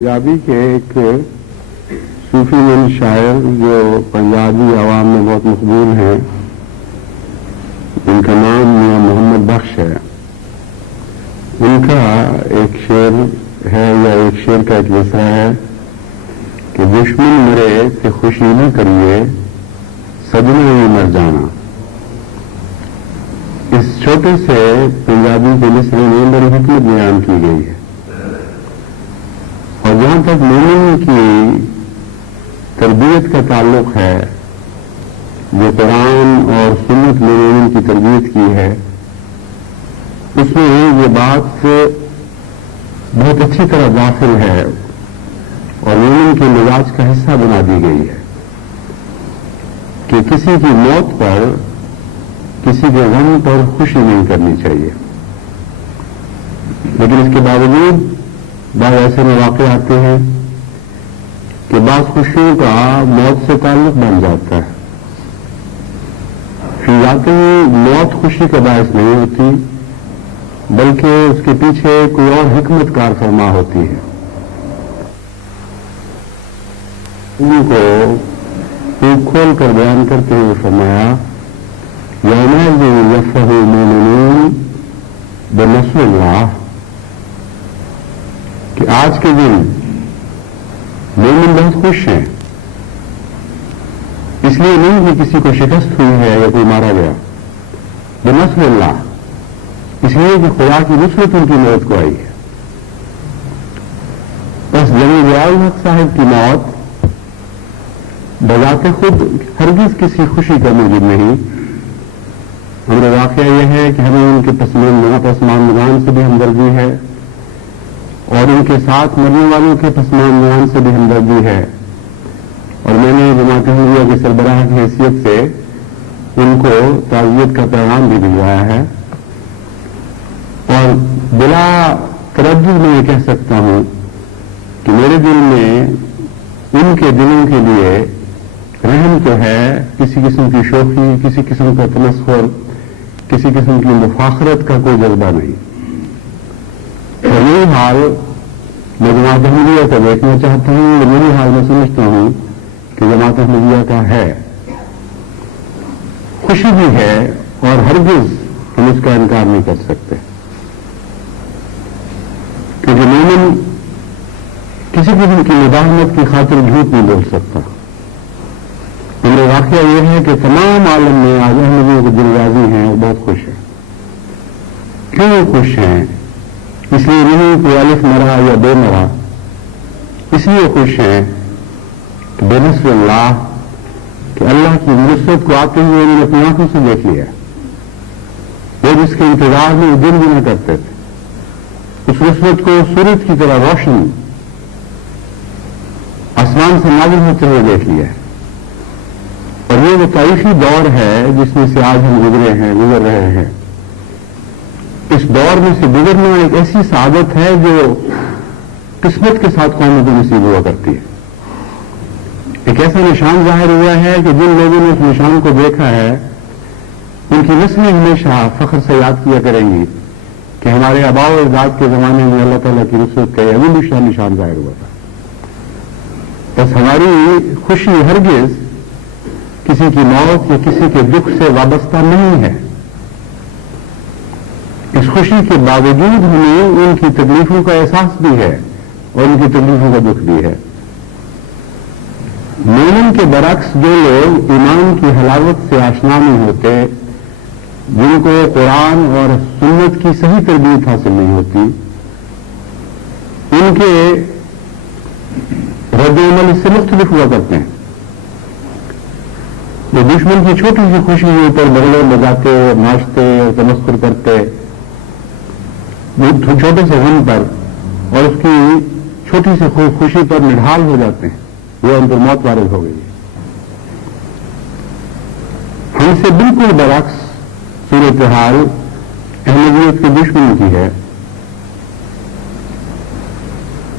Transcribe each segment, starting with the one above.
پنجابی کے ایک صوفی من شاعر جو پنجابی عوام میں بہت مقبول ہیں، ان کا نام میاں محمد بخش ہے۔ ان کا ایک شعر ہے یا ایک شعر کا ایک مصرع ہے کہ دشمن مرے کہ خوشی نہ کریے، سجنا ہی مر جانا۔ اس چھوٹے سے پنجابی کے مصرع میں بڑی حکمت بیان کی گئی ہے، اور جہاں تک مومن کی تربیت کا تعلق ہے، جو قرآن اور سنت میں مومن کی تربیت کی ہے، اس میں یہ بات بہت اچھی طرح داخل ہے اور مومن کے مزاج کا حصہ بنا دی گئی ہے کہ کسی کی موت پر، کسی کے غم پر خوشی نہیں کرنی چاہیے۔ لیکن اس کے باوجود بعض ایسے مواقع آتے ہیں کہ بعض خوشیوں کا موت سے تعلق بن جاتا ہے۔ فی ذاتی موت خوشی کا باعث نہیں ہوتی، بلکہ اس کے پیچھے کوئی اور حکمت کار فرما ہوتی ہے۔ ان کو خوب کھول کر بیان کرتے ہوئے فرمایا، یومئذ یفرح المؤمنون بنصر اللہ، کہ آج کے دن مومن بہت خوش ہیں، اس لیے نہیں کہ کسی کو شکست ہوئی ہے یا کوئی مارا گیا، بنصر اللہ، اس لیے کہ خدا کی نصرت ان کی موت کو آئی ہے۔ بس جنرل ضیاء الحق صاحب کی موت بذات خود ہرگز کسی خوشی کا موجب نہیں۔ ہمارا واقعہ یہ ہے کہ ہمیں ان کے پسماندگان سے بھی ہمدردی ہے، اور ان کے ساتھ مرنے والوں کے پسماندگان سے بھی ہمدردی ہے، اور میں نے جماعت احمدیہ کے سربراہ کی حیثیت سے ان کو تعزیت کا پیغام بھی بھجوایا ہے، اور بلا تردد میں یہ کہہ سکتا ہوں کہ میرے دل میں ان کے دلوں کے لیے رحم تو ہے، کسی قسم کی شوخی، کسی قسم کا تمسخر، کسی قسم کی مفاخرت کا کوئی جذبہ نہیں۔ اور یہی حال میں جماعت احمدیہ کو دیکھنا چاہتا ہوں، اور یہی حال میں سمجھتا ہوں کہ جماعت احمدیہ کا ہے۔ خوشی بھی ہے، اور ہرگز ہم اس کا انکار نہیں کر سکتے، کیونکہ مومن کسی قسم کی مداحمت کی خاطر جھوٹ نہیں بول سکتا۔ میرا واقعہ یہ ہے کہ تمام عالم میں آج احمدیوں کے دل راضی ہیں اور بہت خوش ہیں۔ کیوں خوش ہیں؟ اس لیے نہیں کہ الف مرا یا بے مرا، اس لیے خوش ہیں کہ بے نصر اللہ، کہ اللہ کی نصرت کو آتے ہوئے انہوں نے اپنی آنکھوں سے دیکھ لیا۔ وہ جس کے انتظار میں دن بھی نہ کرتے تھے، اس نصرت کو سورج کی طرح روشن آسمان سے نازل ہوتے ہوئے دیکھ لیا۔ اور یہ وہ تاریخی دور ہے جس میں سے آج ہم گزر رہے ہیں۔ اس دور میں سے گزرنا ایک ایسی سعادت ہے جو قسمت کے ساتھ قوموں کو نصیب ہوا کرتی ہے۔ ایک ایسا نشان ظاہر ہوا ہے کہ جن لوگوں نے اس نشان کو دیکھا ہے، ان کی نسلیں ہمیشہ فخر سے یاد کیا کریں گی کہ ہمارے آباء و اجداد کے زمانے میں اللہ تعالیٰ کی نصرت کا یہ نشان ظاہر ہوا تھا۔ بس ہماری خوشی ہرگز کسی کی موت یا کسی کے دکھ سے وابستہ نہیں ہے۔ اس خوشی کے باوجود ہمیں ان کی تکلیفوں کا احساس بھی ہے اور ان کی تکلیفوں کا دکھ بھی ہے۔ مومن کے برعکس جو لوگ ایمان کی حلاوت سے آشنا نہیں ہوتے، جن کو قرآن اور سنت کی صحیح تربیت حاصل نہیں ہوتی، ان کے رد عمل اس سے مختلف ہوا کرتے ہیں۔ وہ دشمن کی چھوٹی سی خوشی کے اوپر بغلے بجاتے اور ناچتے اور تمسخر کرتے، چھوٹے سے غم پر اور اس کی چھوٹی سی خوشی پر نڈھال ہو جاتے ہیں، وہ ان پر موت وارد ہو گئی۔ ہم سے بالکل برعکس صورتحال احمدیت کے دشمن کی ہے۔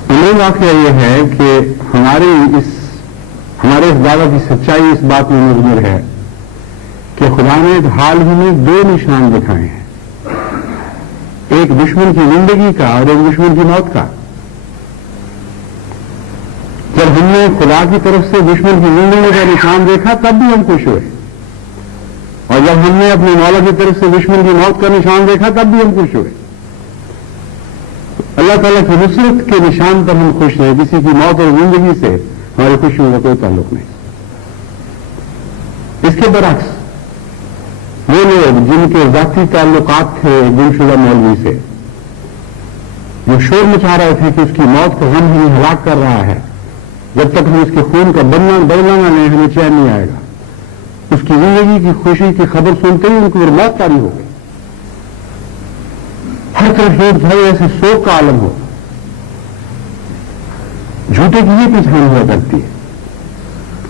انہیں واقعہ یہ ہے کہ ہمارے اس دعویٰ کی سچائی اس بات میں مضمر ہے کہ خدا نے حال ہی میں دو نشان دکھائے ہیں، ایک دشمن کی زندگی کا اور ایک دشمن کی موت کا۔ جب ہم نے خدا کی طرف سے دشمن کی زندگی کا نشان دیکھا تب بھی ہم خوش ہوئے، اور جب ہم نے اپنے مولا کی طرف سے دشمن کی موت کا نشان دیکھا تب بھی ہم خوش ہوئے۔ اللہ تعالیٰ کی نصرت کے نشان پر ہم خوش ہیں، کسی کی موت اور زندگی سے ہماری خوشیوں کا کوئی تعلق نہیں۔ اس کے برعکس وہ لوگ جن کے ذاتی تعلقات تھے گمشدہ مولوی سے، جو شور مچا رہے تھے کہ اس کی موت کا غم ہمیں ہلاک کر رہا ہے، جب تک ہم اس کے خون کا بدلہ نہ لیں ہمیں چین نہیں آئے گا، اس کی زندگی کی خوشی کی خبر سنتے ہی ان کو موت طاری ہو گئی۔ ہر طرف ایک بھائی ایسے سوگ کا عالم ہو، جھوٹے کی یہ پہچان ہوا کرتی ہے،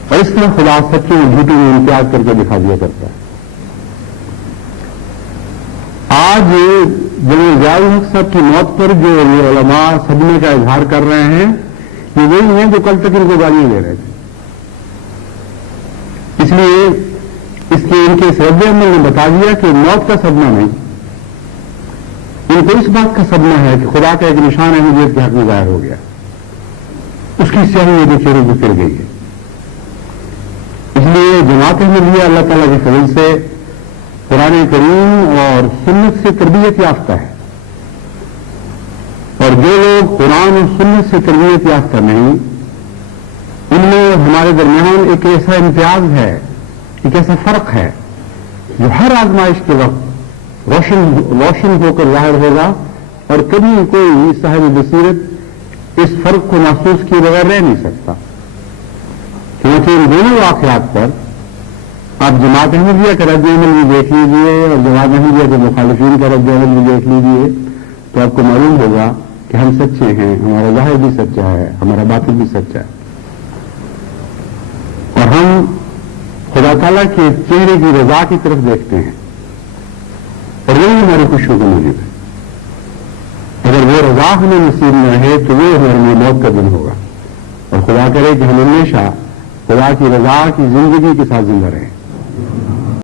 اور اس طرح خدا سچے اور جھوٹے میں امتیاز کر کے دکھا دیا کرتا ہے۔ آج جنرل ضیاء الحق صاحب کی موت پر جو یہ علماء صدمے کا اظہار کر رہے ہیں، یہ وہی ہیں جو کل تک ان کو گالیاں دے رہے تھے۔ اس لیے ان کے اس رد عمل نے بتا دیا کہ موت کا صدمہ نہیں، ان کو اس بات کا صدمہ ہے کہ خدا کا ایک نشان احمدیت کے حق میں ظاہر ہو گیا، اس کی سیاہی یہ چہرے کو پھر گئی ہے۔ اس لیے جماعت احمدیہ اللہ تعالیٰ کے فضل سے قرآن کریم اور سنت سے تربیت یافتہ ہے، اور جو لوگ قرآن اور سنت سے تربیت یافتہ نہیں، ان میں ہمارے درمیان ایک ایسا امتیاز ہے، ایک ایسا فرق ہے جو ہر آزمائش کے وقت روشن ہو کر ظاہر ہوگا، اور کبھی کوئی صاحب بصیرت اس فرق کو محسوس کیے بغیر رہ نہیں سکتا۔ کیونکہ ان دونوں واقعات پر آپ جماعت احمدیہ کا رد عمل بھی دیکھ لیجیے اور جماعت احمدیہ کے مخالفین کا رد عمل بھی دیکھ لیجیے، تو آپ کو معلوم ہوگا کہ ہم سچے ہیں، ہمارا ظاہر بھی سچا ہے، ہمارا باطن بھی سچا ہے، اور ہم خدا تعالیٰ کے چہرے کی رضا کی طرف دیکھتے ہیں، اور یہی ہماری خوشیوں کا موجب ہے۔ اگر وہ رضا ہمیں نصیب نہ ہے تو وہ ہمارے لیے موت کا دن ہوگا، اور خدا کرے کہ ہم ہمیشہ خدا کی رضا کی زندگی کے ساتھ زندہ رہیں۔